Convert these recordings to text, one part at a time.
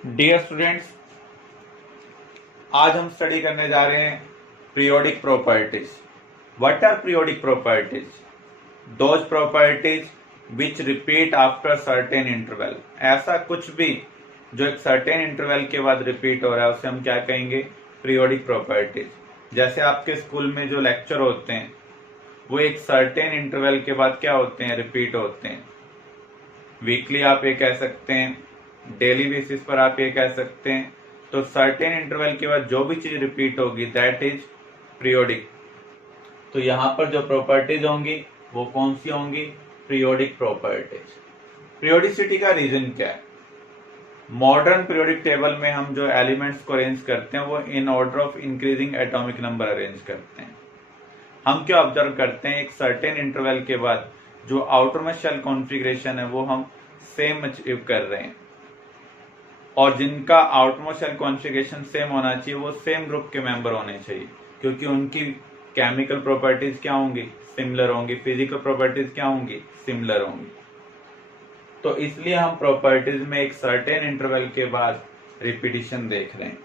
Dear students, आज हम study करने जा रहे हैं periodic properties. What are periodic properties? Those properties which repeat after certain interval. ऐसा कुछ भी जो एक सर्टेन इंटरवल के बाद रिपीट हो रहा है उसे हम क्या कहेंगे? Periodic properties. जैसे आपके स्कूल में जो लेक्चर होते हैं वो एक सर्टेन इंटरवल के बाद क्या होते हैं? रिपीट होते हैं। वीकली आप ये कह सकते हैं, डेली बेसिस पर आप ये कह सकते हैं। तो सर्टेन इंटरवल के बाद जो भी चीज रिपीट होगी दैट इज पीरियोडिक। तो यहाँ पर जो प्रॉपर्टीज होंगी वो कौन सी होंगी? Periodic properties. पीरियोडिसिटी का रीजन क्या है? मॉडर्न पीरियोडिक टेबल में हम जो एलिमेंट्स को अरेंज करते हैं वो in order of increasing atomic number arrange करते हैं। हम क्या ऑब्जर्व करते हैं? एक सर्टेन इंटरवल के बाद जो आउटर में शेल कॉन्फ़िगरेशन है वो हम सेम अचीव कर रहे हैं, और जिनका आउटमोस्ट शेल कॉन्फ़िगरेशन सेम होना चाहिए वो सेम ग्रुप के मेंबर होने चाहिए, क्योंकि उनकी केमिकल प्रॉपर्टीज क्या होंगी? सिमिलर होंगी। फिजिकल प्रॉपर्टीज क्या होंगी? सिमिलर होंगी। तो इसलिए हम प्रॉपर्टीज में एक सर्टेन इंटरवल के बाद रिपीटिशन देख रहे हैं।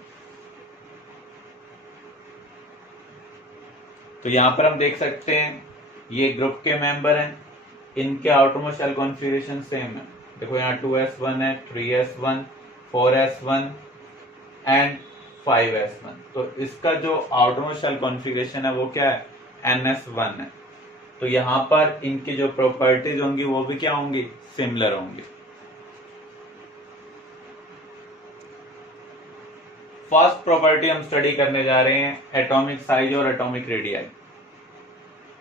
तो यहां पर हम देख सकते हैं ये ग्रुप के मेंबर हैं, इनके आउटरमोस्ट शेल कॉन्फ़िगरेशन सेम है। देखो यहाँ 2s1 है, 3s1, 4s1 एंड 5s1। तो इसका जो आउटरमोस्ट शेल कॉन्फ़िगरेशन है वो क्या है? ns1 है। तो यहाँ पर इनकी जो प्रॉपर्टीज होंगी वो भी क्या होंगी? सिमिलर होंगी। फर्स्ट प्रॉपर्टी हम स्टडी करने जा रहे हैं एटॉमिक साइज और एटॉमिक रेडियाई।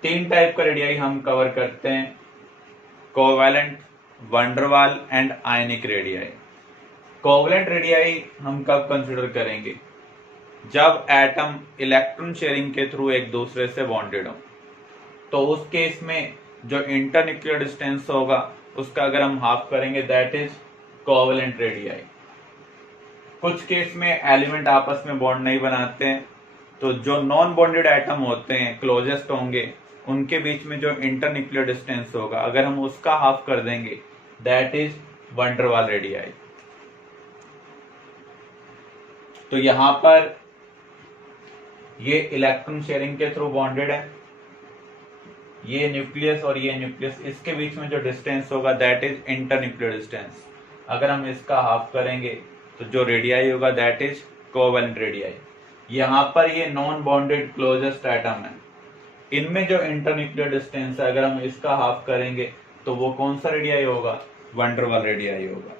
तीन टाइप का रेडियाई हम कवर करते हैं, covalent, van der Waals and ionic radii. Covalent radii हम कब कंसिडर करेंगे? जब एटम इलेक्ट्रॉन शेयरिंग के थ्रू एक दूसरे से बॉन्डेड हो। तो उस केस में जो इंटरन्यूक्लियर डिस्टेंस होगा उसका अगर हम हाफ करेंगे दैट इज कोवैलेंट रेडियाई। कुछ केस में एलिमेंट आपस में बॉन्ड नहीं बनाते हैं, तो जो नॉन बॉन्डेड एटम होते हैं क्लोजेस्ट होंगे उनके बीच में जो इंटरन्यूक्लियर डिस्टेंस होगा अगर हम उसका हाफ कर देंगे दैट इज वंडरवाल रेडियाई। तो यहां पर ये इलेक्ट्रॉन शेयरिंग के थ्रू बॉन्डेड है, ये न्यूक्लियस और ये न्यूक्लियस, इसके बीच में जो डिस्टेंस होगा दैट इज इंटरन्यूक्लियर डिस्टेंस। अगर हम इसका हाफ करेंगे तो जो रेडियाई होगा दैट इज कोवैलेंट रेडियाई। यहाँ पर ये नॉन बॉन्डेड क्लोजेस्ट एटम है, इनमें जो इंटरन्यूक्लियर डिस्टेंस है अगर हम इसका हाफ करेंगे तो वो कौन सा रेडियाई होगा? वंडरवाल रेडियाई होगा।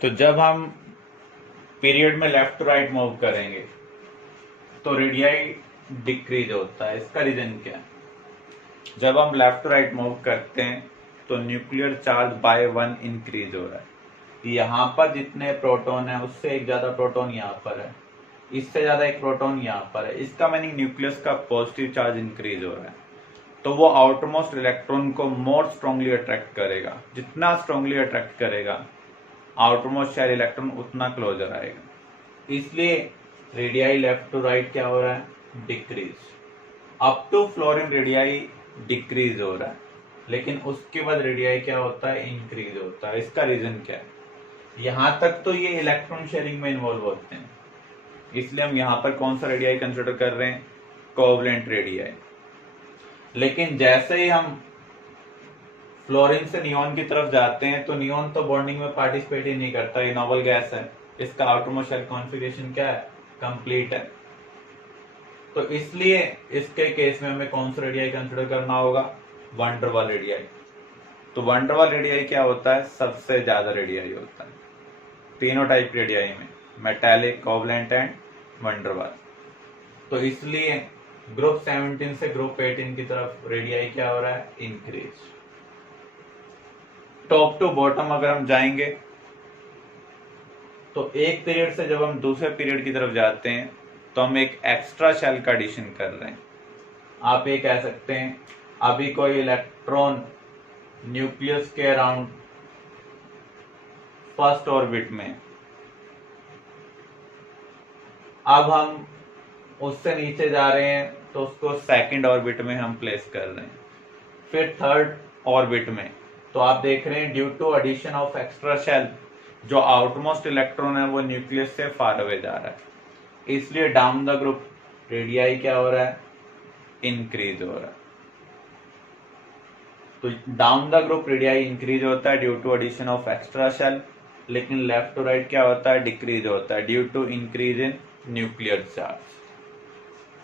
तो जब हम पीरियड में लेफ्ट टू राइट मूव करेंगे तो रेडियाई डिक्रीज होता है। इसका रीजन क्या है? जब हम लेफ्ट टू राइट मूव करते हैं तो न्यूक्लियर चार्ज बाय 1 इंक्रीज हो रहा है। यहाँ पर जितने प्रोटॉन है उससे एक ज्यादा प्रोटॉन यहाँ पर है, इससे ज्यादा एक प्रोटॉन यहाँ पर है। इसका मीनिंग न्यूक्लियस का पॉजिटिव चार्ज इंक्रीज हो रहा है, तो वो आउटरमोस्ट इलेक्ट्रॉन को मोर स्ट्रांगली अट्रैक्ट करेगा। जितना स्ट्रांगली अट्रैक्ट करेगा आउटरमोस्ट शेल इलेक्ट्रॉन उतना क्लोजर आएगा। इसलिए रेडियाई लेफ्ट टू राइट क्या हो रहा है? Decrease. Up to fluorine radii decrease हो रहा है, लेकिन उसके बाद रेडियाई क्या होता है? इंक्रीज होता है। इसका रीजन क्या है? यहां तक तो ये इलेक्ट्रॉन शेयरिंग में इन्वॉल्व होते हैं, इसलिए हम यहां पर कौन सा रेडियाई कंसिडर कर रहे हैं? Covalent radii. लेकिन जैसे ही हम फ्लोरीन से नियोन की तरफ जाते हैं तो नियोन तो बॉन्डिंग में पार्टिसिपेट ही नहीं करता, ये नोबल गैस है, इसका आउटरमोस्ट शेल कॉन्फ़िगरेशन क्या है? कंप्लीट है। तो इसलिए इसके केस में हमें कौन सा रेडियाई कंसिडर करना होगा? Van der Waals radii. तो वंडरवाल रेडियाई क्या होता है? सबसे ज्यादा रेडियाई होता है तीनों टाइप रेडियाई में, मेटालिक, कोवैलेंट एंड वंडरवाल। तो इसलिए ग्रुप 17 से ग्रुप 18 की तरफ रेडियाई क्या हो रहा है? इंक्रीज। टॉप टू बॉटम अगर हम जाएंगे तो एक पीरियड से जब हम दूसरे पीरियड की तरफ जाते हैं तो हम एक एक्स्ट्रा शेल का एडिशन कर रहे हैं। आप ये कह सकते हैं अभी कोई इलेक्ट्रॉन न्यूक्लियस के अराउंड फर्स्ट ऑर्बिट में, अब हम उससे नीचे जा रहे हैं तो उसको सेकंड ऑर्बिट में हम प्लेस कर रहे हैं, फिर थर्ड ऑर्बिट में। तो आप देख रहे हैं due to addition of extra shell जो आउटमोस्ट इलेक्ट्रॉन है वो न्यूक्लियस से फार अवे जा रहा है, इसलिए डाउन द ग्रुप रेडियाई क्या हो रहा है, इंक्रीज हो रहा है। तो down the group radii increase होता है due to addition of extra shell, लेकिन लेफ्ट टू राइट क्या होता है, डिक्रीज होता है due to increase in nuclear charge.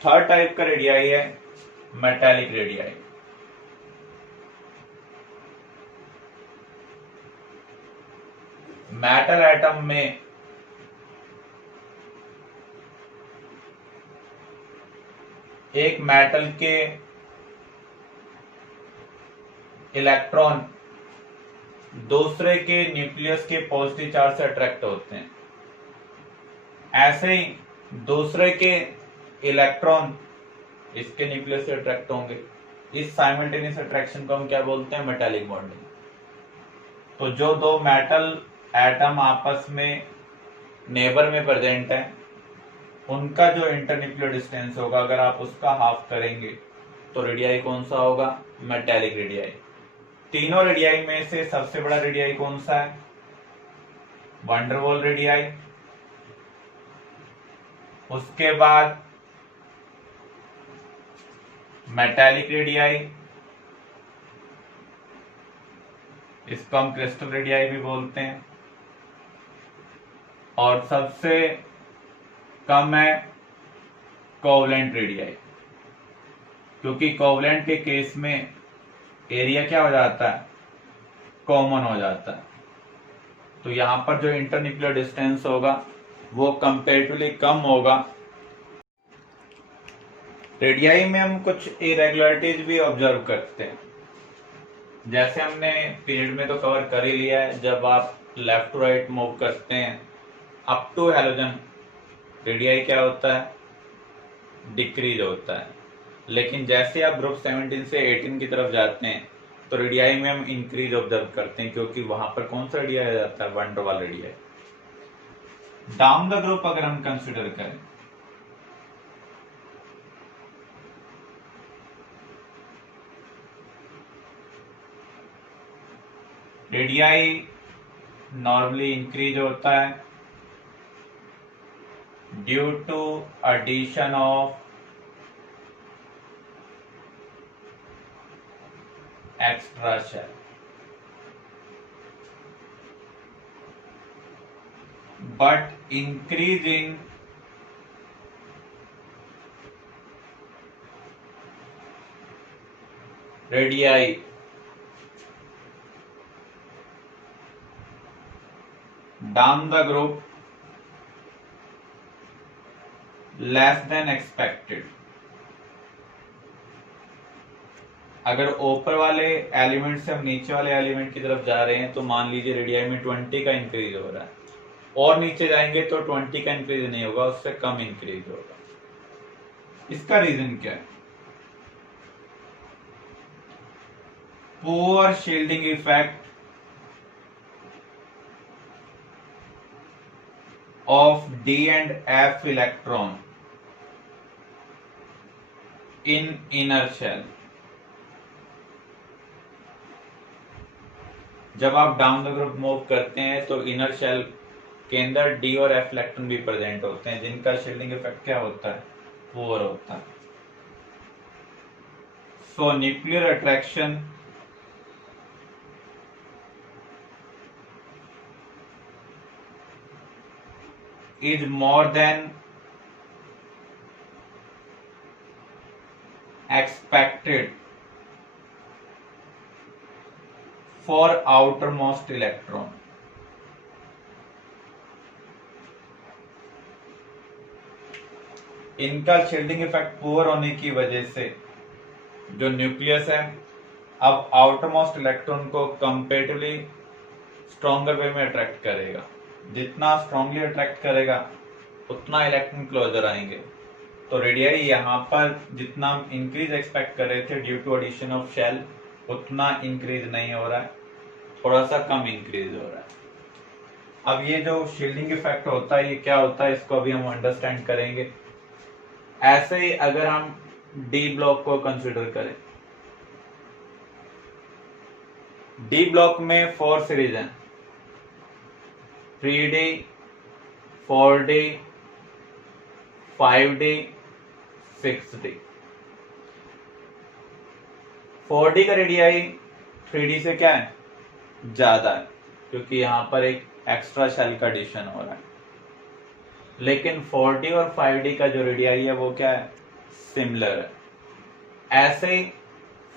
Third type का रेडियाई है मेटालिक रेडियाई। मेटल एटम में एक मेटल के इलेक्ट्रॉन दूसरे के न्यूक्लियस के पॉजिटिव चार्ज से अट्रैक्ट होते हैं, ऐसे ही दूसरे के इलेक्ट्रॉन इसके न्यूक्लियस से अट्रैक्ट होंगे। इस साइमल्टेनियस अट्रैक्शन को हम क्या बोलते हैं, मेटालिक बॉन्डिंग। तो जो दो मेटल एटम आपस में नेबर में प्रेजेंट है, उनका जो इंटरन्यूक्लियर डिस्टेंस होगा अगर आप उसका हाफ करेंगे तो रेडियाई कौन सा होगा, मेटालिक रेडियाई। तीनों रेडियाई में से सबसे बड़ा रेडियाई कौन सा है, वंडरवॉल रेडियाई। उसके बाद मेटालिक रेडियाई, इसको हम क्रिस्टल रेडियाई भी बोलते हैं। और सबसे कम है कोवलेंट रेडियाई, क्योंकि कोवलेंट के केस में एरिया क्या हो जाता है, कॉमन हो जाता है। तो यहां पर जो इंटरन्यूक्लियर डिस्टेंस होगा वो कंपेरेटिवली कम होगा। रेडियाई में हम कुछ इरेगुलरिटीज भी ऑब्जर्व करते हैं, जैसे हमने पीरियड में तो कवर कर ही लिया है। जब आप लेफ्ट टू राइट मूव करते हैं अप टू हैलोजन, रेडियाई क्या होता है, डिक्रीज होता है। लेकिन जैसे आप ग्रुप 17 से 18 की तरफ जाते हैं तो रेडियाई में हम इंक्रीज ऑब्जर्व करते हैं, क्योंकि वहां पर कौन सा रेडियाई आ जाता है, van der Waals radii. Down the group अगर हम कंसिडर करें, रेडियाई नॉर्मली इंक्रीज होता है due to addition of extra shell, but increase in radii down the group less than expected. अगर ऊपर वाले एलिमेंट से हम नीचे वाले एलिमेंट की तरफ जा रहे हैं तो मान लीजिए रेडियाई में 20 का इंक्रीज हो रहा है, और नीचे जाएंगे तो 20 का इंक्रीज नहीं होगा, उससे कम इंक्रीज होगा। इसका रीजन क्या है, poor shielding effect of D and F electron in inner shell। जब आप डाउन द ग्रुप मूव करते हैं तो इनर शेल के अंदर D और F इलेक्ट्रॉन भी प्रेजेंट होते हैं, जिनका शील्डिंग इफेक्ट क्या होता है, पुअर होता है। सो nuclear attraction is more than expected for outermost electron। इनका शील्डिंग इफेक्ट पुअर होने की वजह से जो न्यूक्लियस है अब आउटरमोस्ट इलेक्ट्रॉन को कंपेरेटिवली स्ट्रॉन्गर वे में अट्रैक्ट करेगा। जितना स्ट्रांगली अट्रैक्ट करेगा उतना इलेक्ट्रॉन क्लोजर आएंगे। तो रेडियाई यहाँ पर जितना हम इंक्रीज एक्सपेक्ट कर रहे थे due to addition of shell, उतना इंक्रीज नहीं हो रहा है, थोड़ा सा कम इंक्रीज हो रहा है। अब ये जो शील्डिंग इफेक्ट होता है ये क्या होता है, इसको अभी हम अंडरस्टैंड करेंगे। ऐसे ही अगर हम डी ब्लॉक को कंसिडर करें, डी ब्लॉक में 4 सीरीज हैं, 3D, 4D, 5D, 6D। 4D का रेडियाई 3D से क्या है, ज्यादा है, क्योंकि यहां पर एक एक्स्ट्रा शेल का एडिशन हो रहा है। लेकिन 4D और 5D का जो रेडियाई है वो क्या है, सिमिलर है। ऐसे ही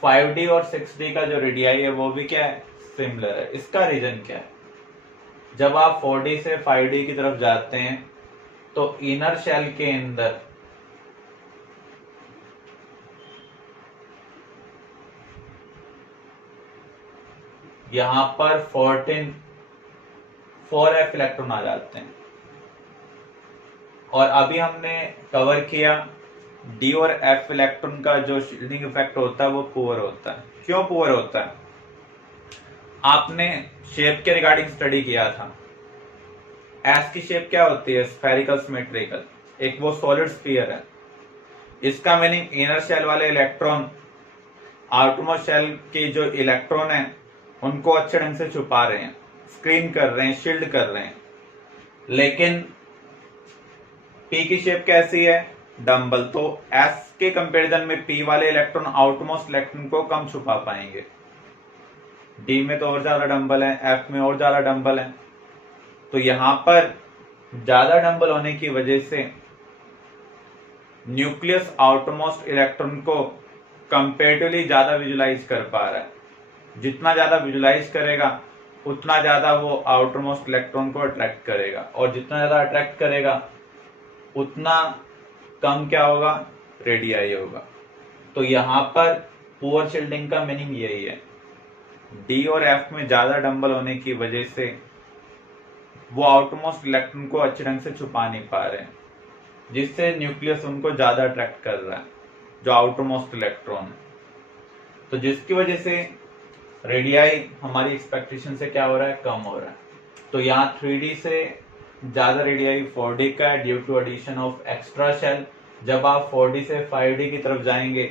5D और 6D का जो रेडियाई है वो भी क्या है, सिमिलर है। इसका रीजन क्या है, जब आप 4D से 5D की तरफ जाते हैं तो इनर शेल के अंदर यहां पर 4F इलेक्ट्रॉन आ जाते हैं। और अभी हमने कवर किया डी और एफ इलेक्ट्रॉन का जो शील्डिंग इफेक्ट होता है वो पुअर होता है। क्यों पुअर होता है, आपने शेप के रिगार्डिंग स्टडी किया था। एस की शेप क्या होती है, स्फेरिकल सिमेट्रिकल, एक वो सॉलिड स्फीयर है। इसका मीनिंग इनर शेल वाले इलेक्ट्रॉन आउटरमोस्ट शेल के जो इलेक्ट्रॉन है उनको अच्छे ढंग से छुपा रहे हैं, स्क्रीन कर रहे हैं, शील्ड कर रहे हैं। लेकिन पी की शेप कैसी है, डंबल, तो एस के कंपैरिजन में पी वाले इलेक्ट्रॉन आउटमोस्ट इलेक्ट्रॉन को कम छुपा पाएंगे। डी में तो और ज्यादा डंबल है, एफ में और ज्यादा डंबल है। तो यहां पर ज्यादा डंबल होने की वजह से न्यूक्लियस आउटमोस्ट इलेक्ट्रॉन को कंपेरेटिवली ज्यादा विजुलाइज कर पा रहा है। जितना ज्यादा विजुलाइज करेगा उतना ज्यादा वो आउटरमोस्ट इलेक्ट्रॉन को अट्रैक्ट करेगा, और जितना ज्यादा अट्रैक्ट करेगा उतना कम क्या होगा, रेडियाई होगा। तो यहां पर पुअर शील्डिंग का मीनिंग यही है। डी और एफ में ज्यादा डंबल होने की वजह से वो आउटमोस्ट इलेक्ट्रॉन को अच्छे ढंग से छुपा नहीं पा रहे हैं, जिससे न्यूक्लियस उनको ज्यादा अट्रैक्ट कर रहा है, जो आउटरमोस्ट इलेक्ट्रॉन है। तो जिसकी वजह से रेडियाई हमारी एक्सपेक्टेशन से क्या हो रहा है, कम हो रहा है। तो यहाँ 3D से ज्यादा रेडियाई 4D का है due to addition of extra shell. जब आप 4D से 5D की तरफ जाएंगे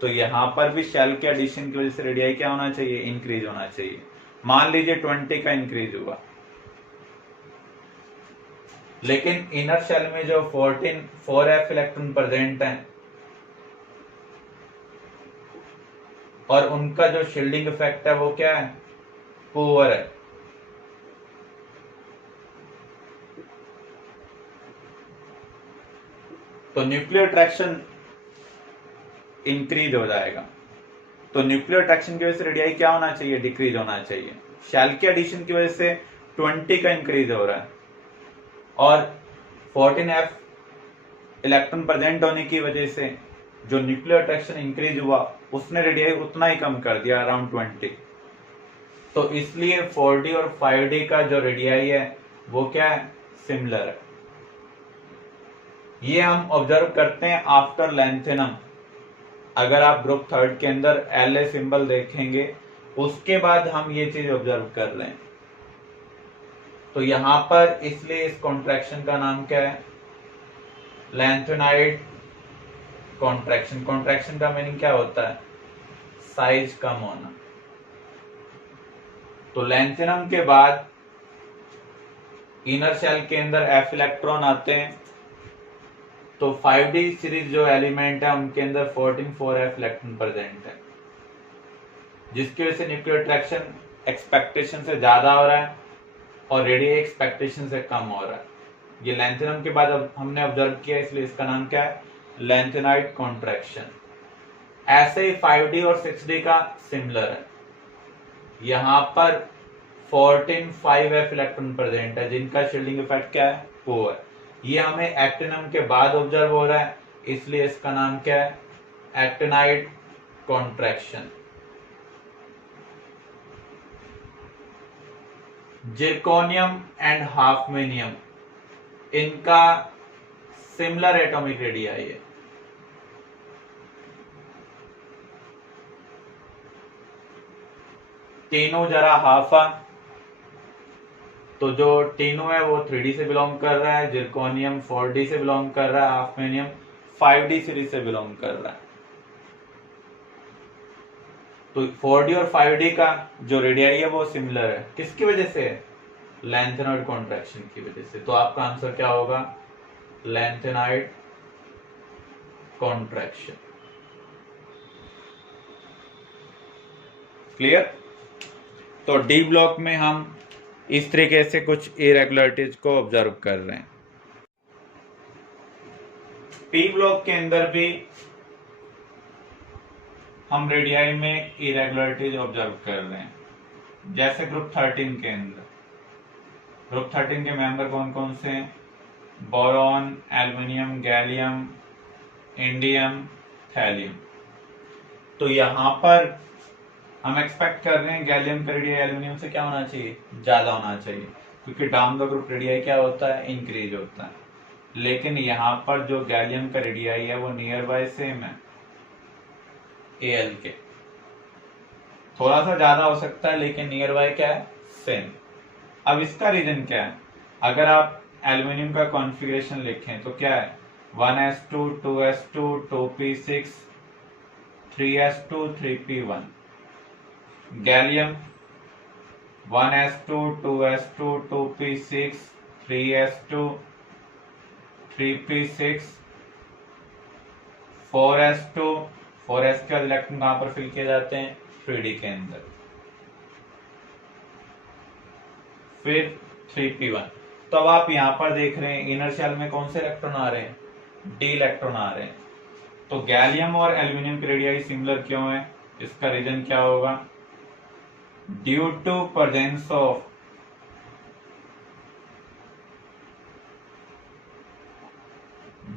तो यहाँ पर भी शेल के एडिशन की वजह से रेडियाई क्या होना चाहिए, इंक्रीज होना चाहिए। मान लीजिए 20 का इंक्रीज हुआ, लेकिन इनर शेल में जो 4F इलेक्ट्रॉन प्रेजेंट हैं और उनका जो शील्डिंग इफेक्ट है वो क्या है, पुअर है। तो न्यूक्लियर अट्रैक्शन इंक्रीज हो जाएगा। तो न्यूक्लियर अट्रैक्शन की वजह से रेडियाई क्या होना चाहिए, डिक्रीज होना चाहिए। शेल के एडिशन की वजह से 20 का इंक्रीज हो रहा है, और 14F इलेक्ट्रॉन प्रेजेंट होने की वजह से जो न्यूक्लियर अट्रैक्शन इंक्रीज हुआ उसने रेडियाई उतना ही कम कर दिया, अराउंड 20। तो इसलिए 4D और 5D का जो रेडियाई है वो क्या है, सिमिलर है। ये हम ऑब्जर्व करते हैं आफ्टर लैंथेनम। अगर आप ग्रुप 3 के अंदर La सिंबल देखेंगे उसके बाद हम ये चीज ऑब्जर्व कर रहे हैं। तो यहां पर इसलिए इस कॉन्ट्रैक्शन का नाम क्या है, लैंथेनाइड कॉन्ट्रैक्शन। कॉन्ट्रैक्शन का मीनिंग क्या होता है, साइज कम होना। तो लैंथेनम के बाद इनर शेल के अंदर F इलेक्ट्रॉन आते हैं, तो 5D सीरीज जो एलिमेंट है उनके अंदर 4F इलेक्ट्रॉन प्रेजेंट है, जिसकी वजह से न्यूक्लियर अट्रैक्शन एक्सपेक्टेशन से ज्यादा हो रहा है और रेडियाई एक्सपेक्टेशन से कम हो रहा है। ये लैंथेनम के बाद अब हमने ऑब्जर्व किया, इसलिए इसका नाम क्या है, लैंथेनाइड कॉन्ट्रैक्शन। ऐसे ही 5D और 6D का सिमिलर है। यहां पर 5F इलेक्ट्रॉन प्रेजेंट है, जिनका शील्डिंग इफेक्ट क्या है, पुअर। ये हमें एक्टिनम के बाद ऑब्जर्व हो रहा है, इसलिए इसका नाम क्या है, एक्टिनाइड कॉन्ट्रैक्शन। जिरकोनियम एंड हाफमेनियम, इनका सिमिलर एटॉमिक रेडियाई है। तीनों जरा हाफा, तो जो टीनो है वो 3D से बिलोंग कर रहा है, जिरकोनियम 4D से बिलोंग कर रहा है, हाफमेनियम 5D सीरीज से बिलोंग कर रहा है। तो 4D और 5D का जो रेडियाई है वो सिमिलर है, किसकी वजह से? लेंथेनॉइड कॉन्ट्रैक्शन की वजह से। तो आपका आंसर क्या होगा? Lanthanoid contraction. क्लियर? तो डी ब्लॉक में हम इस तरीके से कुछ इरेगुलरिटीज को ऑब्जर्व कर रहे हैं। पी ब्लॉक के अंदर भी हम रेडियाई में इरेगुलरिटीज ऑब्जर्व कर रहे हैं। जैसे ग्रुप 13 के अंदर, ग्रुप 13 के मेंबर कौन कौन से हैं? Boron, aluminium, gallium, indium, thallium. तो यहां पर हम एक्सपेक्ट कर रहे हैं गैलियम का रेडियाई एल्युमिनियम से क्या होना चाहिए? ज्यादा होना चाहिए, क्योंकि डाउन द ग्रुप रेडियाई क्या होता है? इंक्रीज होता है। लेकिन यहां पर जो गैलियम का रेडियाई है वो नियर बाय सेम है Al के, थोड़ा सा ज्यादा हो सकता है लेकिन नियर बाय क्या है? सेम। अब इसका रीजन क्या है? अगर आप एल्युमिनियम का कॉन्फ़िगरेशन लिखें तो क्या है? 1s2 2s2 2p6 3s2 3p1। Gallium 1s2 2s2 2p6 3s2 3p6 4s2 4s के बाद इलेक्ट्रॉन कहां पर फिल किए जाते हैं? 3D के अंदर। फिर 3p1। तो अब आप यहां पर देख रहे हैं इनर शेल में कौन से इलेक्ट्रॉन आ रहे हैं? डी इलेक्ट्रॉन आ रहे हैं। तो गैलियम और एल्युमिनियम की रेडियाई सिमिलर क्यों है? इसका रीजन क्या होगा? Due to presence of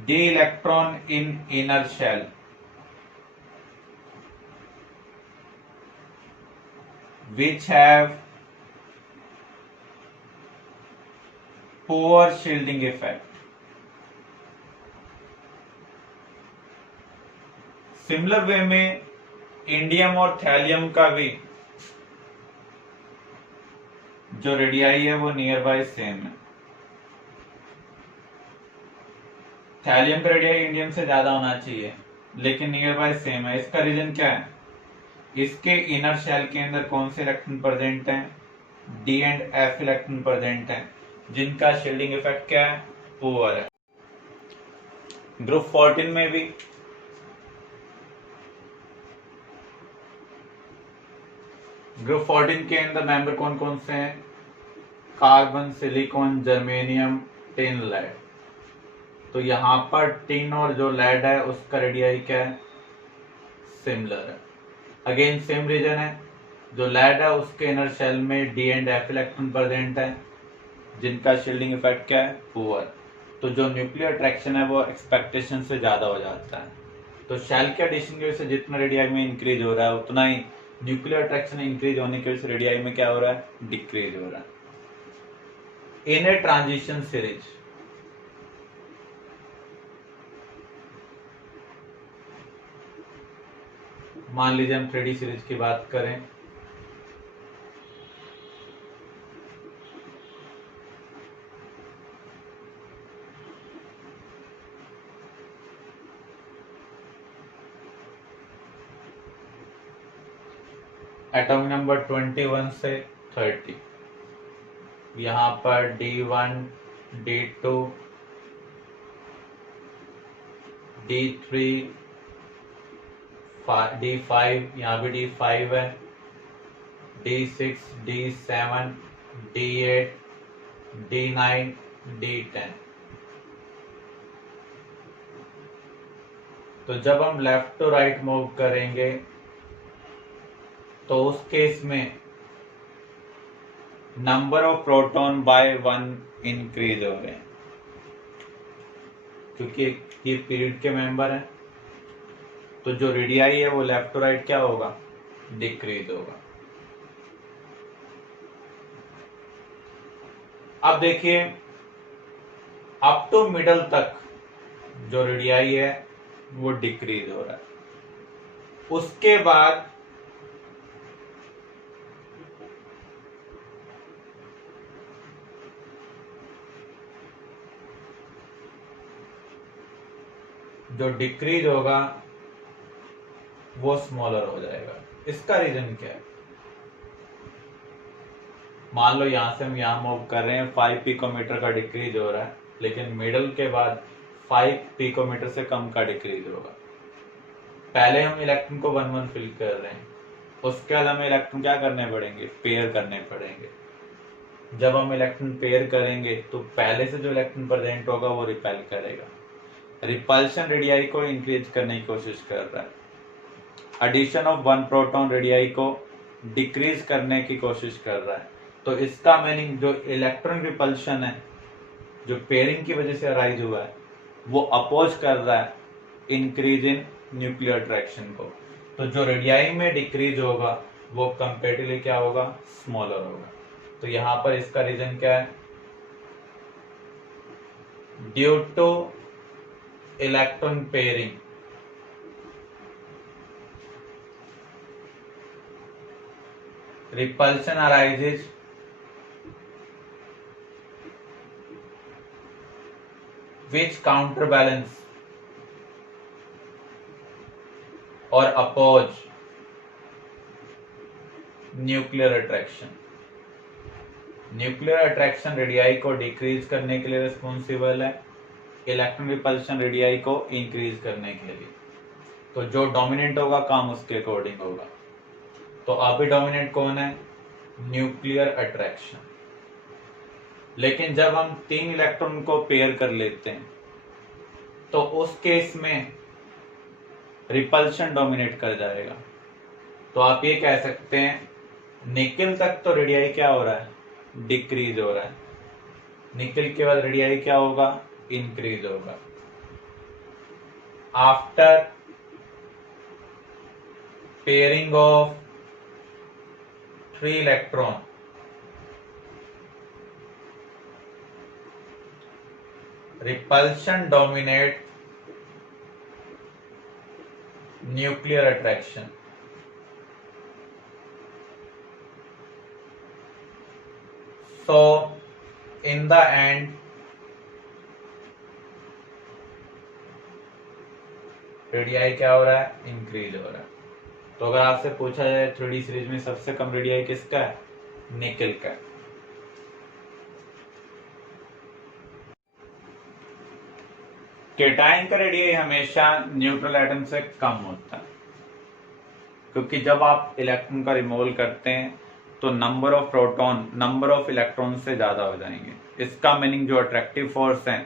d electron in inner shell, which have poor shielding effect. Similar way में इंडियम और थैलियम का भी जो रेडियाई है वो नियर बाय सेम है। थैलियम का रेडियाई इंडियम से ज्यादा होना चाहिए लेकिन नियर बाय सेम है। इसका रीजन क्या है? इसके इनर शेल के अंदर कौन से इलेक्ट्रॉन प्रेजेंट हैं? D and F electron present हैं, जिनका शील्डिंग इफेक्ट क्या है? पुअर है। ग्रुप 14 में भी ग्रुप 14 के अंदर मेंबर कौन कौन से हैं? Carbon, silicon, germanium, tin, lead. तो यहां पर टिन और जो लेड है उसका रेडियाई क्या है? सिमिलर है। अगेन सेम रीजन है, जो लेड है उसके इनर शेल में D and F electron present है, जिनका शील्डिंग इफेक्ट क्या है? पुअर। तो जो न्यूक्लियर अट्रैक्शन है वो एक्सपेक्टेशन से ज्यादा हो जाता है। तो शेल के एडिशन की वजह से जितना रेडियाई में इंक्रीज हो रहा है उतना ही न्यूक्लियर अट्रैक्शन इंक्रीज होने की वजह से रेडियाई में क्या हो रहा है? डिक्रीज हो रहा है। इन ए ट्रांजिशन सीरीज मान लीजिए हम 3D सीरीज की बात करें, एटॉमिक नंबर 21 से 30, यहां पर D1 D2 D3 D5, यहाँ भी D5 है, D6 D7 D8 D9 D10। तो जब हम लेफ्ट टू राइट मूव करेंगे तो उस केस में number of proton by 1 increase हो रहे हैं, क्योंकि ये पीरियड के मेंबर हैं। तो जो रेडियाई है वो लेफ्ट टू राइट क्या होगा? डिक्रीज होगा। अब देखिए अप टू मिडल तक जो रेडियाई है वो डिक्रीज हो रहा है। उसके बाद जो डिक्रीज होगा वो स्मॉलर हो जाएगा। इसका रीजन क्या है? मान लो यहां से हम यहां मूव कर रहे हैं, 5 पिकोमीटर का डिक्रीज हो रहा है, लेकिन मिडल के बाद 5 पिकोमीटर से कम का डिक्रीज होगा। पहले हम इलेक्ट्रॉन को 1-1 फिल कर रहे हैं, उसके बाद हमें इलेक्ट्रॉन क्या करने पड़ेंगे? पेयर करने पड़ेंगे। जब हम इलेक्ट्रॉन पेयर करेंगे तो पहले से जो इलेक्ट्रॉन प्रेजेंट होगा वो रिपेल करेगा। रिपल्शन रेडियाई को इंक्रीज करने की कोशिश कर रहा है। एडिशन ऑफ 1 प्रोटॉन रेडियाई को डिक्रीज करने की कोशिश कर रहा है। तो इसका मीनिंग जो इलेक्ट्रॉन रिपल्शन है, जो पेयरिंग की वजह से अराइज हुआ है, वो अपोज कर रहा है इंक्रीज इन न्यूक्लियर अट्रैक्शन को। तो जो रेडियाई में डिक्रीज होगा वो कंपेरेटिवली क्या होगा? स्मॉलर होगा। तो यहां पर इसका रीजन क्या है? Due two electron pairing, repulsion arises which counterbalance or oppose nuclear attraction. Nuclear attraction radii को डिक्रीज करने के लिए रिस्पॉन्सिबल है, इलेक्ट्रॉन रिपल्शन रेडियाई को इंक्रीज करने के लिए। तो जो डोमिनेंट होगा काम उसके अकॉर्डिंग होगा। तो अभी डोमिनेंट कौन है? Nuclear attraction. लेकिन जब हम 3 इलेक्ट्रॉन को पेयर कर लेते हैं तो उस केस में रिपल्शन डोमिनेट कर जाएगा। तो आप ये कह सकते हैं निकेल तक तो रेडियाई क्या हो रहा है? डिक्रीज हो रहा है। निकेल के बाद रेडियाई क्या होगा? इंक्रीज होगा। After pairing of 3 electron, repulsion dominate nuclear attraction. So in the end radii क्या हो रहा है? इंक्रीज हो रहा है। तो अगर आपसे पूछा जाए 3D सीरीज में सबसे कम रेडियाई किसका है? निकेल का। केटाइन का रेडियाई हमेशा न्यूट्रल एटम से कम होता है, क्योंकि जब आप इलेक्ट्रॉन का रिमूवल करते हैं तो number of proton number of electron से ज्यादा हो जाएंगे। इसका मीनिंग जो अट्रैक्टिव फोर्स है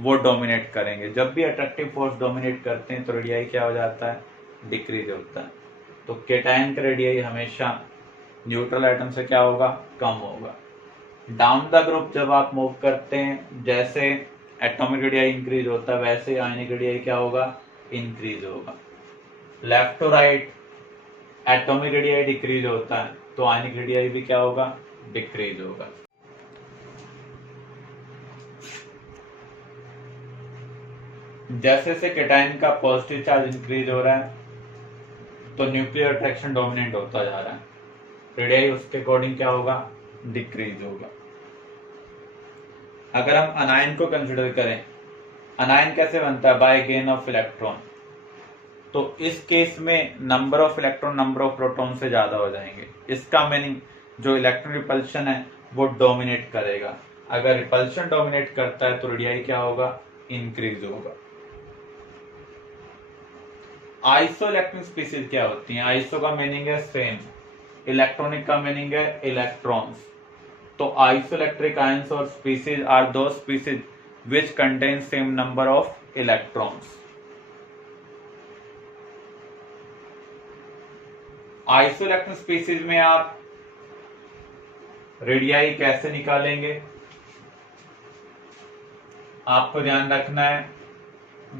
वो डोमिनेट करेंगे। जब भी अट्रैक्टिव फोर्स डोमिनेट करते हैं तो रेडियाई क्या हो जाता है? डिक्रीज होता है। तो केटाइन का रेडियाई हमेशा न्यूट्रल एटम से क्या होगा? कम होगा। डाउन द ग्रुप जब आप मूव करते हैं, जैसे एटॉमिक रेडियाई इंक्रीज होता है वैसे आयनिक रेडियाई क्या होगा? इंक्रीज होगा। Left to right atomic radii decrease होता है तो आयनिक रेडियाई भी क्या होगा? डिक्रीज होगा। जैसे से केटाइन का पॉजिटिव चार्ज इंक्रीज हो रहा है तो न्यूक्लियर अट्रैक्शन डोमिनेट होता जा रहा है, रेडियाई उसके अकॉर्डिंग क्या होगा? डिक्रीज होगा। अगर हम अनायन को कंसिडर करें, अनायन कैसे बनता है? By gain of electron. तो इस केस में number of electron number of proton से ज्यादा हो जाएंगे। इसका मीनिंग जो इलेक्ट्रॉन रिपल्शन है वो डोमिनेट करेगा। अगर रिपल्शन डोमिनेट करता है तो रेडियाई क्या होगा? इंक्रीज होगा। आइसो इलेक्ट्रॉनिक स्पीसीज क्या होती हैं? आइसो का मीनिंग है सेम, इलेक्ट्रॉनिक का मीनिंग है इलेक्ट्रॉन्स। तो आइसोइलेक्ट्रिक आयंस और स्पीसीज आर दो species which contain same number of electrons. Isoelectric species में आप रेडियाई कैसे निकालेंगे? आपको ध्यान रखना है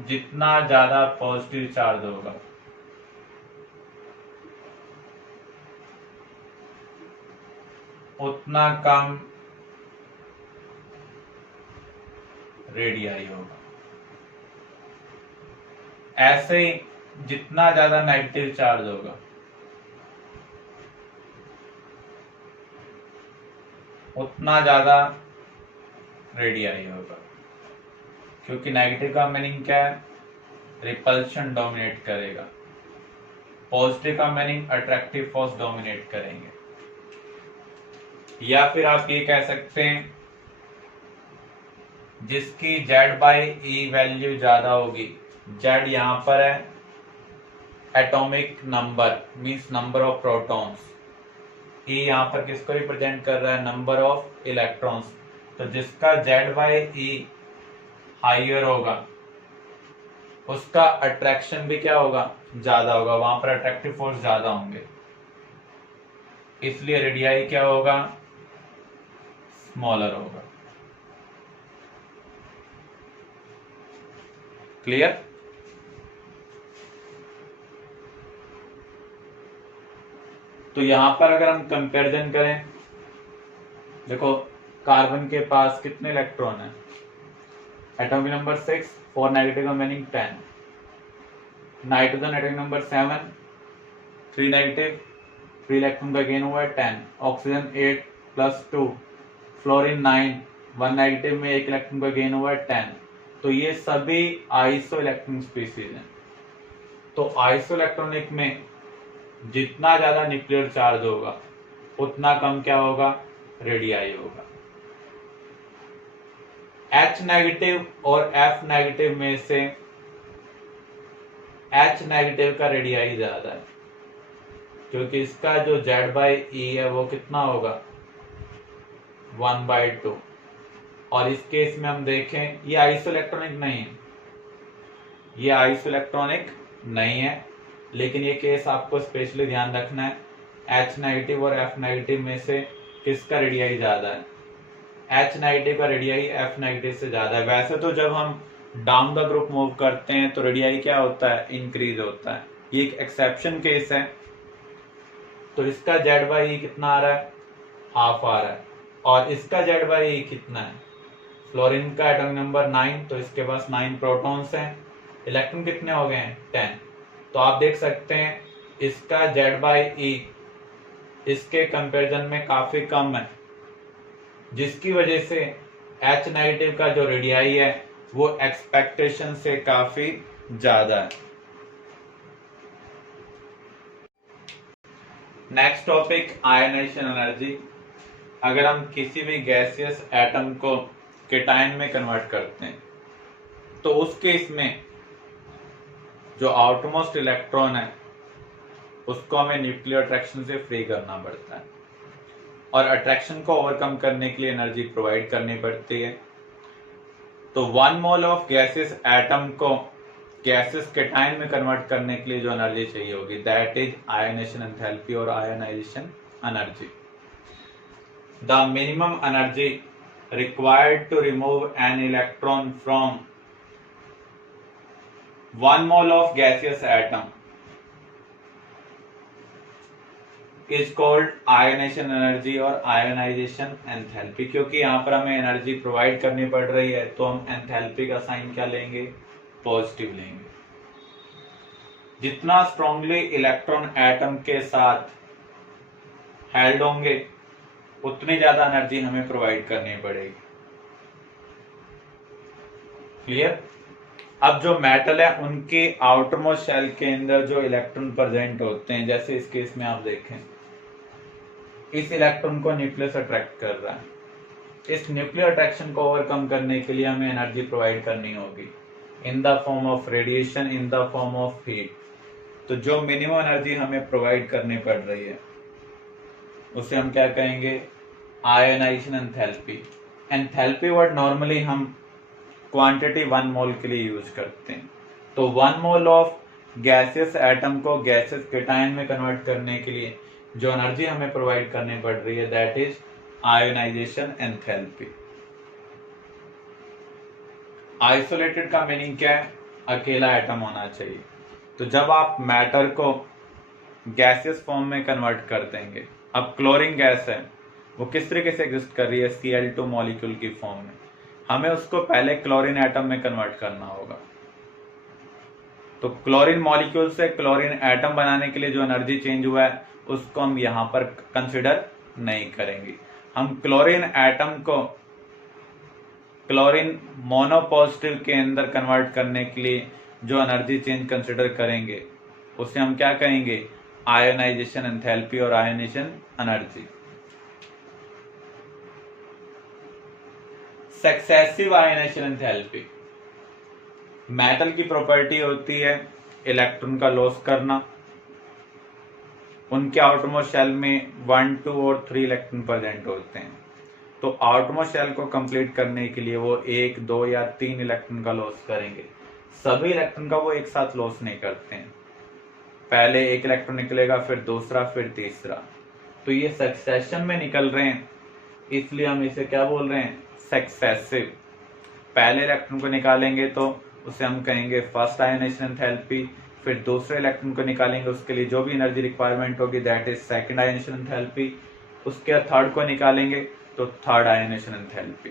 जितना ज्यादा पॉजिटिव चार्ज होगा उतना कम रेडियाई होगा। ऐसे ही जितना ज्यादा नेगेटिव चार्ज होगा उतना ज्यादा रेडियाई होगा, क्योंकि नेगेटिव का मीनिंग क्या है? रिपल्शन डोमिनेट करेगा। पॉजिटिव का मीनिंग अट्रैक्टिव फोर्स डोमिनेट करेंगे। या फिर आप ये कह सकते हैं जिसकी Z/E वैल्यू ज्यादा होगी, Z यहां पर है atomic number means number of protons, E यहां पर किसको रिप्रेजेंट कर रहा है, नंबर ऑफ इलेक्ट्रॉन्स। तो जिसका Z/E हाइयर होगा उसका अट्रैक्शन भी क्या होगा, ज्यादा होगा, वहां पर अट्रैक्टिव फोर्स ज्यादा होंगे, इसलिए रेडियाई क्या होगा, स्मॉलर होगा। क्लियर? तो यहां पर अगर हम कंपैरिजन करें, देखो कार्बन के पास कितने इलेक्ट्रॉन है, एटॉमिक नंबर 6, 4 नेगेटिव का meaning 10, nitrogen atomic number 7, 3 negative, free electron का गेन हुआ है 10, ऑक्सीजन 8 प्लस 2, फ्लोरीन 9, 1 नेगेटिव में 1 इलेक्ट्रॉन का गेन हुआ है 10। तो ये सभी आइसो इलेक्ट्रॉनिक स्पीसीज हैं। तो आइसो इलेक्ट्रॉनिक में जितना ज्यादा न्यूक्लियर चार्ज होगा उतना कम क्या होगा, रेडियाई होगा। H नेगेटिव और F नेगेटिव में से H नेगेटिव का रेडियाई ज्यादा है, क्योंकि इसका जो Z/E है वो कितना होगा, 1/2। और इस केस में हम देखें ये आइसो इलेक्ट्रॉनिक नहीं है, ये आइसो इलेक्ट्रॉनिक नहीं है, लेकिन ये केस आपको स्पेशली ध्यान रखना है, H नेगेटिव और F नेगेटिव में से किसका रेडियाई ज्यादा है, H नेगेटिव का रेडियाई F नेगेटिव से ज्यादा है। वैसे तो जब हम डाउन द ग्रुप मूव करते हैं तो रेडियाई क्या होता है, इंक्रीज होता है, ये एक एक्सेप्शन केस है। तो इसका Z/E कितना आ रहा है, हाफ आ रहा है, और इसका Z/E कितना है, फ्लोरीन का एटॉमिक नंबर 9, तो इसके पास 9 प्रोटॉन्स हैं, इलेक्ट्रॉन कितने हो गए हैं, 10। तो आप देख सकते हैं इसका Z/E इसके कंपैरिजन में काफी कम है, जिसकी वजह से H नेगेटिव का जो रेडियाई है वो एक्सपेक्टेशन से काफी ज्यादा है। Next topic ionization energy. अगर हम किसी भी गैसियस एटम को केटायन में कन्वर्ट करते हैं तो उस केस में जो आउटमोस्ट इलेक्ट्रॉन है उसको हमें न्यूक्लियर अट्रैक्शन से फ्री करना पड़ता है, और अट्रैक्शन को ओवरकम करने के लिए एनर्जी प्रोवाइड करनी पड़ती है। तो 1 मोल ऑफ गैसियस एटम को गैसेस केटायन में कन्वर्ट करने के लिए जो एनर्जी चाहिए होगी दैट इज आयनाइजेशन एंथैल्पी और ionization energy. The minimum energy required to remove an electron from 1 mole of gaseous atom is called ionization energy और आयनाइजेशन एंथैल्पी। क्योंकि यहाँ पर हमें एनर्जी प्रोवाइड करनी पड़ रही है तो हम एंथैल्पी का साइन क्या लेंगे, पॉजिटिव लेंगे। जितना स्ट्रांगली इलेक्ट्रॉन एटम के साथ हेल्ड होंगे उतनी ज्यादा एनर्जी हमें प्रोवाइड करनी पड़ेगी। क्लियर? अब जो मेटल है उनके आउटरमोस्ट शेल के अंदर जो इलेक्ट्रॉन प्रेजेंट होते हैं, जैसे इस केस में आप देखें इस इलेक्ट्रॉन को न्यूक्लियस अट्रैक्ट कर रहा है। इस न्यूक्लियर अट्रैक्शन को ओवरकम करने के लिए हमें एनर्जी प्रोवाइड करनी होगी in the form of radiation, in the form of heat. तो जो मिनिमम एनर्जी हमें प्रोवाइड करनी पड़ रही है उसे हम क्या कहेंगे, ionization enthalpy. Enthalpy word normally हम क्वांटिटी 1 मोल के लिए यूज करते हैं। तो 1 मोल ऑफ गैसियस एटम को गैसियस केटायन में कन्वर्ट करने के लिए जो एनर्जी हमें प्रोवाइड करनी पड़ रही है that is ionisation enthalpy. Isolated का मीनिंग क्या है, अकेला एटम होना चाहिए। तो जब आप मैटर को गैसियस फॉर्म में कन्वर्ट कर देंगे, अब क्लोरीन गैस है वो किस तरीके से एग्जिस्ट कर रही है, Cl2 मॉलिक्यूल की फॉर्म में, हमें उसको पहले क्लोरीन एटम में कन्वर्ट करना होगा। तो क्लोरीन मॉलिक्यूल से क्लोरीन एटम बनाने के लिए जो एनर्जी चेंज हुआ है उसको हम यहां पर कंसिडर नहीं करेंगे। हम क्लोरीन एटम को क्लोरीन मोनोपॉजिटिव के अंदर कन्वर्ट करने के लिए जो एनर्जी चेंज कंसिडर करेंगे उसे हम क्या कहेंगे, आयोनाइजेशन एंथैल्पी और ionisation energy. Successive ionisation enthalpy, metal की प्रॉपर्टी होती है इलेक्ट्रॉन का लॉस करना। उनके आउटरमोस्ट शेल में 1, 2 और 3 इलेक्ट्रॉन प्रेजेंट होते हैं। तो आउटरमोस्ट शेल को कंप्लीट करने के लिए वो 1, 2 या 3 इलेक्ट्रॉन का लॉस करेंगे। सभी इलेक्ट्रॉन का वो एक साथ लॉस नहीं करते हैं, पहले एक इलेक्ट्रॉन निकलेगा, फिर दूसरा, फिर तीसरा। तो ये सक्सेशन में निकल रहे हैं, इसलिए हम इसे क्या बोल रहे हैं, सक्सेसिव। पहले इलेक्ट्रॉन को निकालेंगे तो उसे हम कहेंगे फर्स्ट आयोनाइजेशन एंथैल्पी, फिर दूसरे इलेक्ट्रॉन को निकालेंगे, उसके लिए जो भी एनर्जी रिक्वायरमेंट होगी that is second ionisation enthalpy. उसके बाद थर्ड को निकालेंगे तो थर्ड आयोनाइजेशन एंथैल्पी।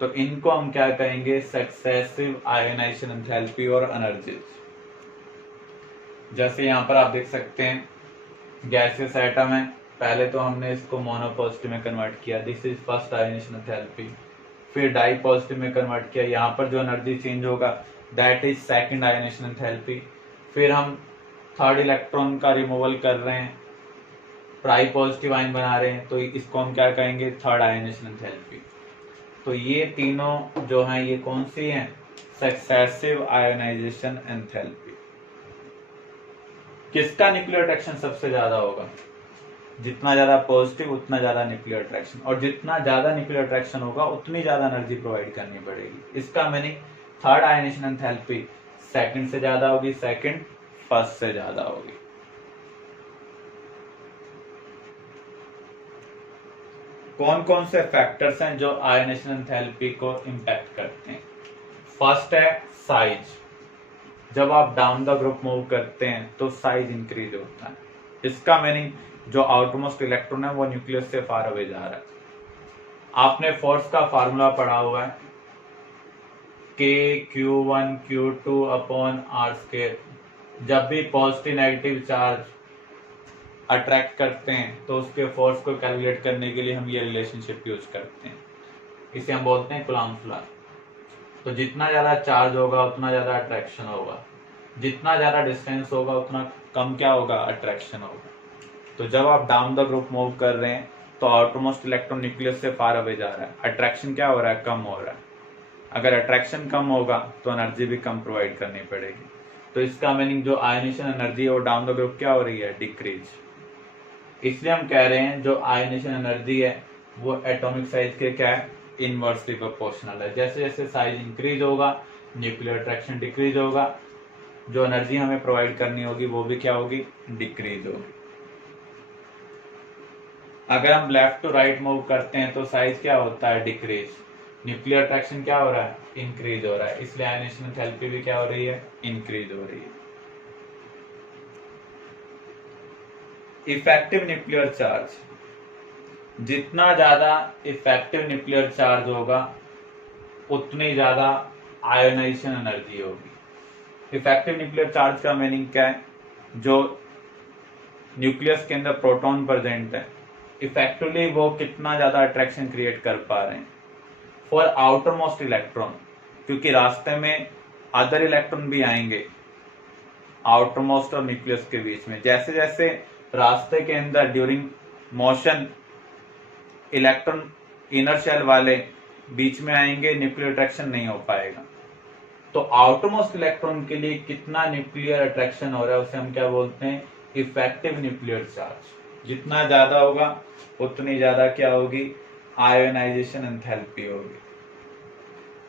तो इनको हम क्या कहेंगे, सक्सेसिव आयोनाइजेशन एंथैल्पी और एनर्जीज। जैसे यहाँ पर आप देख सकते हैं गैसियस एटम है, पहले तो हमने इसको मोनोपॉजिटिव में कन्वर्ट किया, this is first ionization enthalpy. फिर डाई पॉजिटिव में कन्वर्ट किया, यहाँ पर जो एनर्जी चेंज होगा that is second ionisation enthalpy. फिर हम थर्ड इलेक्ट्रॉन का रिमूवल कर रहे हैं, ट्राई पॉजिटिव आयन बना रहे हैं, तो इसको हम क्या कहेंगे, थर्ड आयोनाइजेशन एंथैल्पी। तो ये तीनों जो हैं ये कौन सी हैं, सक्सेसिव आयोनाइजेशन एंथैल्पी। किसका न्यूक्लियर अट्रैक्शन सबसे ज्यादा होगा, जितना ज्यादा पॉजिटिव उतना ज्यादा न्यूक्लियर अट्रैक्शन, और जितना ज्यादा न्यूक्लियर अट्रैक्शन होगा उतनी ज्यादा एनर्जी प्रोवाइड करनी पड़ेगी। इसका meaning third ionization enthalpy second से ज्यादा होगी, सेकंड फर्स्ट से ज्यादा होगी। कौन कौन से फैक्टर्स हैं जो आयोनाइजेशन एंथैल्पी को इंपैक्ट करते हैं। फर्स्ट है साइज, जब आप डाउन द ग्रुप मूव करते हैं तो साइज इंक्रीज होता है। इसका मीनिंग जो आउटमोस्ट इलेक्ट्रॉन है वो न्यूक्लियस से फार अवे जा रहा है। आपने फोर्स का फार्मूला पढ़ा हुआ है, Q1 Q2 अपॉन R²। जब भी पॉजिटिव नेगेटिव चार्ज अट्रैक्ट करते हैं तो उसके फोर्स को कैलकुलेट करने के लिए हम ये रिलेशनशिप यूज करते हैं, इसे हम बोलते हैं कूलम्ब्स लॉ। तो जितना ज्यादा चार्ज होगा उतना ज्यादा अट्रैक्शन होगा, जितना ज्यादा डिस्टेंस होगा उतना कम क्या होगा, अट्रैक्शन होगा। तो जब आप डाउन द ग्रुप मूव कर रहे हैं तो आउटरमोस्ट इलेक्ट्रॉन न्यूक्लियस से फार अवे जा रहा है, अट्रैक्शन क्या हो रहा है, कम हो रहा है। अगर अट्रैक्शन कम होगा तो एनर्जी भी कम प्रोवाइड करनी पड़ेगी। तो इसका मीनिंग जो आयोनाइजेशन एनर्जी है वो डाउन द ग्रुप क्या हो रही है, डिक्रीज। इसलिए हम कह रहे हैं जो आयोनाइजेशन एनर्जी है वो एटॉमिक साइज के क्या है, इनवर्सली प्रोपोर्शनल है। जैसे जैसे साइज इंक्रीज होगा न्यूक्लियर अट्रैक्शन डिक्रीज होगा, जो एनर्जी हमें प्रोवाइड करनी होगी वो भी क्या होगी, डिक्रीज होगी। अगर हम लेफ्ट टू राइट मूव करते हैं तो साइज क्या होता है, डिक्रीज, न्यूक्लियर अट्रैक्शन क्या हो रहा है, इंक्रीज हो रहा है, इसलिए आयोनाइजेशन एंथैल्पी भी क्या हो रही है, इंक्रीज हो रही है। इफेक्टिव न्यूक्लियर चार्ज, जितना ज्यादा इफेक्टिव न्यूक्लियर चार्ज होगा उतनी ज्यादा आयोनाइजेशन एनर्जी होगी। इफेक्टिव न्यूक्लियर चार्ज का मीनिंग क्या है, जो न्यूक्लियस के अंदर प्रोटॉन प्रेजेंट है इफेक्टिवली वो कितना ज्यादा अट्रैक्शन क्रिएट कर पा रहे हैं फॉर आउटर मोस्ट इलेक्ट्रॉन, क्योंकि रास्ते में अदर इलेक्ट्रॉन भी आएंगे आउटर मोस्ट और न्यूक्लियस के बीच में। जैसे जैसे रास्ते के अंदर during motion electron inner shell वाले बीच में आएंगे, न्यूक्लियर अट्रैक्शन नहीं हो पाएगा। तो आउटर मोस्ट इलेक्ट्रॉन के लिए कितना न्यूक्लियर अट्रैक्शन हो रहा है उसे हम क्या बोलते हैं, इफेक्टिव न्यूक्लियर चार्ज। जितना ज्यादा होगा उतनी ज्यादा क्या होगी, आयोनाइजेशन एंथैल्पी होगी।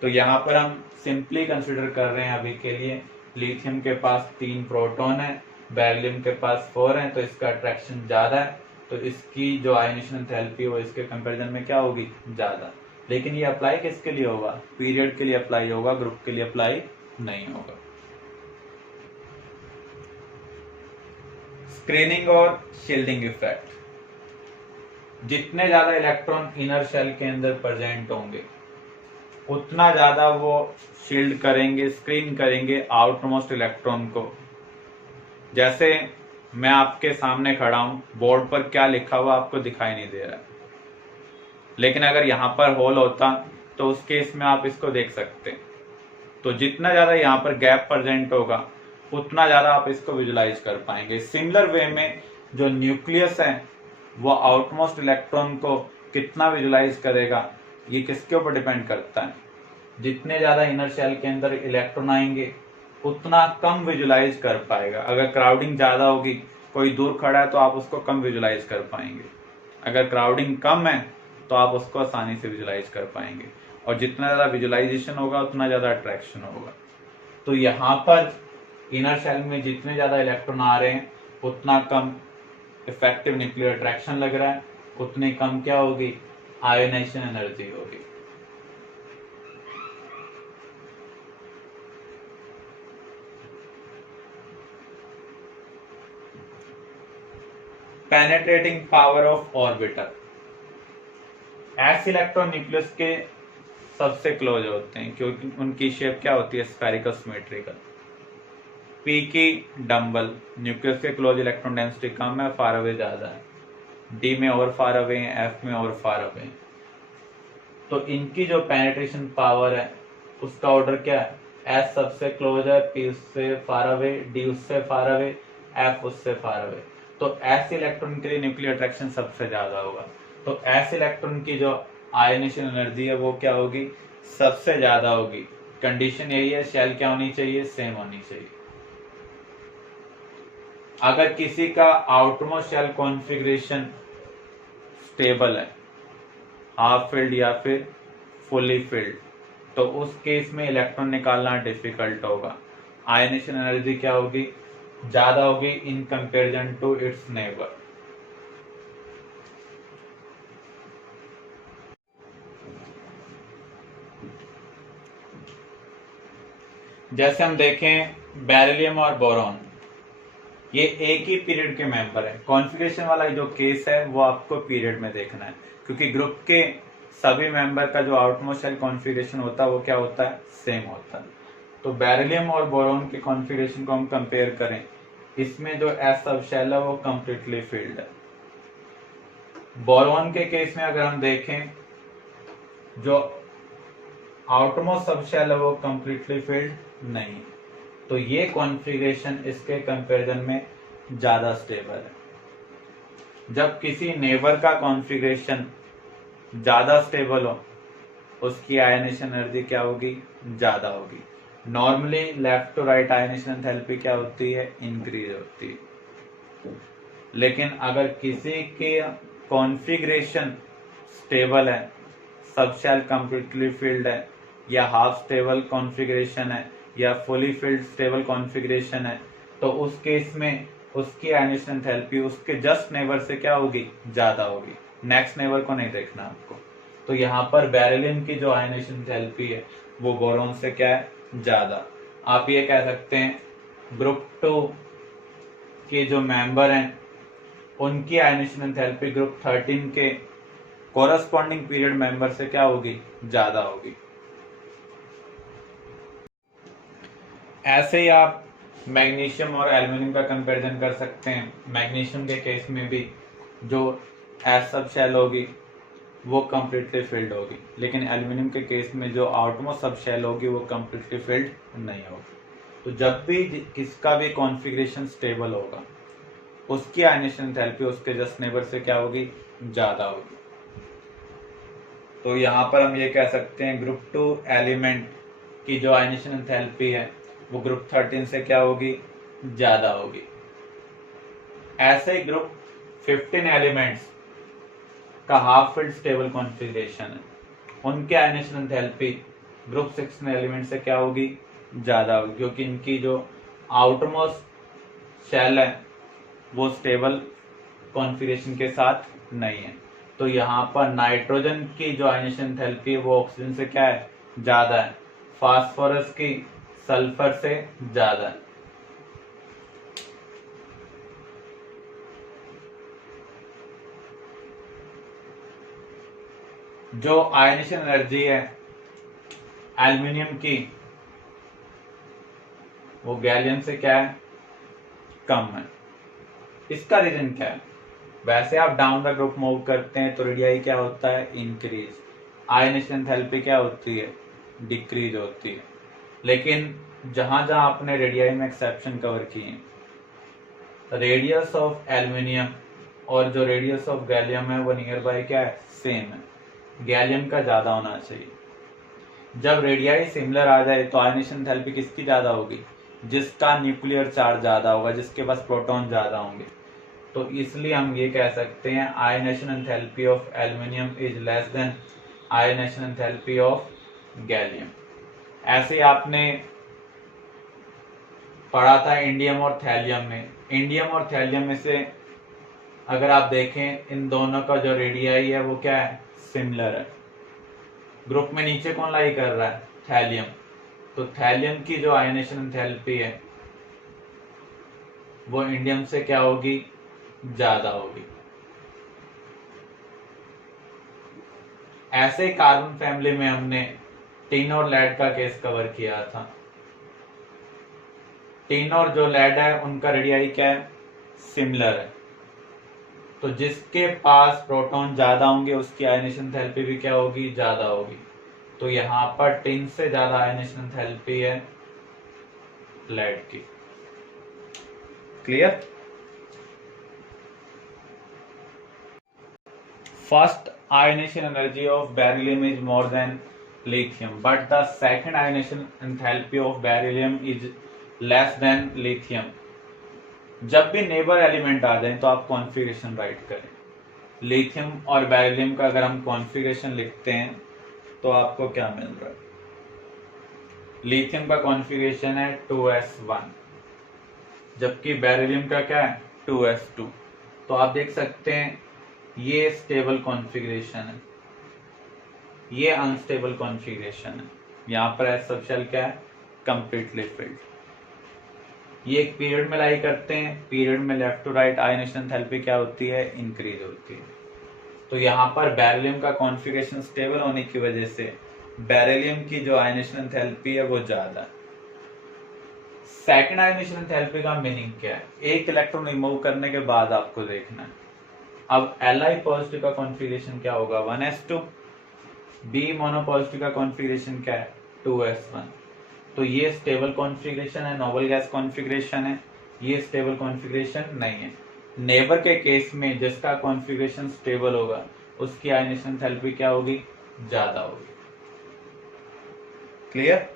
तो यहाँ पर हम सिंपली कंसिडर कर रहे हैं अभी के लिए, लिथियम के पास 3 प्रोटॉन है, बेरिलियम के पास 4 है, तो इसका अट्रैक्शन ज्यादा है, तो इसकी जो आयोनाइजेशन एंथैल्पी वो इसके कंपैरिजन में क्या होगी, ज्यादा। लेकिन ये अप्लाई किसके लिए होगा, पीरियड के लिए अप्लाई होगा, ग्रुप के लिए अप्लाई नहीं होगा। स्क्रीनिंग और शील्डिंग इफेक्ट, जितने ज्यादा इलेक्ट्रॉन इनर शेल के अंदर प्रेजेंट होंगे उतना ज्यादा वो शील्ड करेंगे, स्क्रीन करेंगे आउटमोस्ट इलेक्ट्रॉन को। जैसे मैं आपके सामने खड़ा हूं, बोर्ड पर क्या लिखा हुआ आपको दिखाई नहीं दे रहा है, लेकिन अगर यहाँ पर होल होता तो उस केस में आप इसको देख सकते। तो जितना ज्यादा यहाँ पर गैप प्रेजेंट होगा उतना ज्यादा आप इसको विजुलाइज कर पाएंगे। सिमिलर वे में जो न्यूक्लियस है वो आउटमोस्ट इलेक्ट्रॉन को कितना विजुलाइज करेगा, ये किसके ऊपर डिपेंड करता है। जितने ज्यादा इनर शेल के अंदर इलेक्ट्रॉन आएंगे उतना कम विजुलाइज कर पाएगा। अगर क्राउडिंग ज्यादा होगी, कोई दूर खड़ा है तो आप उसको कम विजुलाइज कर पाएंगे। अगर क्राउडिंग कम है तो आप उसको आसानी से विजुलाइज कर पाएंगे। और जितना ज्यादा विजुलाइजेशन होगा उतना ज्यादा अट्रैक्शन होगा। तो यहाँ पर इनर शेल में जितने ज्यादा इलेक्ट्रॉन आ रहे हैं उतना कम इफेक्टिव न्यूक्लियर अट्रैक्शन लग रहा है, उतनी कम क्या होगी, आयोनाइजेशन एनर्जी होगी। Penetrating power of orbiter. S electron nucleus के सबसे क्लोज होते हैं क्योंकि उनकी शेप क्या होती है, स्फेरिकल सिमेट्रिकल। पी की डम्बल, न्यूक्लियस के क्लोज इलेक्ट्रॉन डेंसिटी कम है, फार अवे ज्यादा है। डी में और फार अवे है, एफ में और फार अवे है। तो इनकी जो पेनिट्रेशन पावर है उसका ऑर्डर क्या है, एस सबसे क्लोज है, पी उससे फार अवे, डी उससे फार अवे, एफ उससे फार अवे। तो एस इलेक्ट्रॉन के लिए न्यूक्लियर अट्रैक्शन सबसे ज्यादा होगा। तो एस इलेक्ट्रॉन की जो आयनेशन एनर्जी है वो क्या होगी, सबसे ज्यादा होगी। कंडीशन यही है, शेल क्या होनी चाहिए, सेम होनी चाहिए। अगर किसी का आउटमोस्ट शेल कॉन्फ़िगरेशन स्टेबल है, हाफ फिल्ड या फिर फुली फिल्ड, तो उस केस में इलेक्ट्रॉन निकालना डिफिकल्ट होगा। आयनेशन एनर्जी क्या होगी, ज्यादा होगी in comparison to its neighbour. जैसे हम देखें बेरिलियम और बोरॉन, ये एक ही पीरियड के मेंबर है। कॉन्फ़िगरेशन वाला जो केस है वो आपको पीरियड में देखना है क्योंकि ग्रुप के सभी मेंबर का जो आउटमोस्ट शेल कॉन्फ़िगरेशन होता है वो क्या होता है, सेम होता है। तो बेरिलियम और बोरॉन के कॉन्फ़िगरेशन को हम कंपेयर करें, इसमें जो एस सब शेल है वो कंप्लीटली फिल्ड है। बोरॉन के केस में अगर हम देखें, जो आउटमोस्ट सब शेल है वो कंप्लीटली फिल्ड नहीं। तो ये कॉन्फ़िगरेशन इसके कंपैरिजन में ज्यादा स्टेबल है। जब किसी नेबर का कॉन्फ़िगरेशन ज्यादा स्टेबल हो उसकी आयनेशन एनर्जी क्या होगी, ज्यादा होगी। Normally left to right ionization enthalpy क्या होती है, इंक्रीज होती है। लेकिन अगर किसी के कॉन्फ़िगरेशन स्टेबल है, सब शेल कंप्लीटली फिल्ड है, या हाफ स्टेबल कॉन्फ़िगरेशन है, या फुली फिल्ड स्टेबल कॉन्फ़िगरेशन है, तो उस केस में उसकी आयनेशन एंथैल्पी उसके जस्ट नेबर से क्या होगी, ज्यादा होगी। नेक्स्ट नेबर को नहीं देखना आपको। तो यहाँ पर बेरिलियम की जो आयनेशन एंथैल्पी है वो बोरॉन से क्या है, ज्यादा। आप ये कह सकते हैं ग्रुप 2 के जो मेंबर हैं उनकी आयनेशन एंथैल्पी ग्रुप 13 के कोरस्पॉन्डिंग पीरियड मेंबर से क्या होगी, ज्यादा होगी। ऐसे ही आप मैग्नीशियम और एल्युमिनियम का कंपैरिजन कर सकते हैं। मैग्नीशियम के केस में भी जो एस सब शेल होगी वो कंप्लीटली फिल्ड होगी, लेकिन एल्युमिनियम के केस में जो आउटमोस्ट सब शेल होगी वो कंप्लीटली फिल्ड नहीं होगी। तो जब भी किसका भी कॉन्फ़िगरेशन स्टेबल होगा उसकी आयनेशन एंथैल्पी उसके जस्ट नेबर से क्या होगी, ज्यादा होगी। तो यहाँ पर हम ये कह सकते हैं ग्रुप 2 एलिमेंट की जो आयनेशन एंथैल्पी है वो ग्रुप 13 से क्या होगी, ज्यादा होगी। ऐसे ही ग्रुप 15 एलिमेंट्स का हाफ फिल्ड स्टेबल कॉन्फ़िगरेशन है, उनके आयनेशन एंथैल्पी ग्रुप 16 एलिमेंट से क्या होगी, ज्यादा होगी, क्योंकि इनकी जो आउटमोस्ट शेल है वो स्टेबल कॉन्फ़िगरेशन के साथ नहीं है। तो यहाँ पर नाइट्रोजन की जो आयनेशन एंथैल्पी है वो ऑक्सीजन से क्या है, ज्यादा है। फास्फोरस की सल्फर से ज्यादा है। जो आयनेशन एनर्जी है एल्युमिनियम की वो गैलियम से क्या है, कम है। इसका रीजन क्या है, वैसे आप डाउन द ग्रुप मूव करते हैं तो रेडियाई क्या होता है, इंक्रीज। आयनेशन एंथैल्पी क्या होती है, डिक्रीज होती है। लेकिन जहां जहां आपने रेडियाई में एक्सेप्शन कवर किए, रेडियस ऑफ एल्यूमिनियम और जो रेडियस ऑफ गैलियम है वो नियर बाय क्या है, सेम है, गैलियम का ज्यादा होना चाहिए। जब रेडियाई सिमिलर आ जाए तो आयनेशन एंथैल्पी किसकी ज्यादा होगी, जिसका न्यूक्लियर चार्ज ज्यादा होगा, जिसके पास प्रोटॉन ज्यादा होंगे। तो इसलिए हम ये कह सकते हैं ionisation enthalpy of aluminium is less than ionisation enthalpy of gallium. ऐसे आपने पढ़ा था इंडियम और थैलियम में। इंडियम और थैलियम में से अगर आप देखें, इन दोनों का जो रेडियाई है वो क्या है, सिमिलर है। ग्रुप में नीचे कौन लाई कर रहा है, थैलियम। तो थैलियम की जो आयनेशन एंथैल्पी है वो इंडियम से क्या होगी, ज्यादा होगी। ऐसे कार्बन फैमिली में हमने टिन और लेड का केस कवर किया था। टिन और जो लेड है उनका रेडियाई क्या है, सिमिलर है। तो जिसके पास प्रोटॉन ज्यादा होंगे उसकी आयनेशन एंथैल्पी भी क्या होगी, ज्यादा होगी। तो यहां पर टिन से ज्यादा आयनेशन एंथैल्पी है लेड की। Clear? First ionisation energy of beryllium is more than lithium, but the second ionization enthalpy of beryllium is less than lithium। जब भी नेबर एलिमेंट आ जाए तो आप कॉन्फ़िगरेशन राइट करें। लिथियम और बेरिलियम का अगर हम कॉन्फ़िगरेशन लिखते हैं तो आपको क्या मिल रहा है, लिथियम का कॉन्फ़िगरेशन है 2s1, जबकि बेरिलियम का क्या है 2s2। तो आप देख सकते हैं ये स्टेबल कॉन्फ़िगरेशन है, ये अनस्टेबल कॉन्फ़िगरेशन है। यहाँ पर एस सब शेल क्या है, कंप्लीटली फिल्ड। ये एक पीरियड में लाई करते हैं, पीरियड में left to right ionization enthalpy क्या होती है, इंक्रीज होती है। तो यहाँ पर बेरिलियम का कॉन्फ़िगरेशन स्टेबल होने की वजह से बेरिलियम की जो आयनेशन एंथैल्पी है वो ज्यादा है। सेकंड आयनेशन एंथैल्पी का मीनिंग क्या है, एक इलेक्ट्रॉन रिमूव करने के बाद आपको देखना है। अब Li पॉजिटिव का कॉन्फ़िगरेशन क्या होगा, 1s2। बी मोनो पॉजिटिव का कॉन्फ़िगरेशन क्या है, 2s1। तो ये स्टेबल कॉन्फ़िगरेशन है, नोबल गैस कॉन्फ़िगरेशन है, ये स्टेबल कॉन्फ़िगरेशन नहीं है। नेबर के केस में जिसका कॉन्फ़िगरेशन स्टेबल होगा उसकी आयनेशन एंथैल्पी क्या होगी, ज्यादा होगी। क्लियर?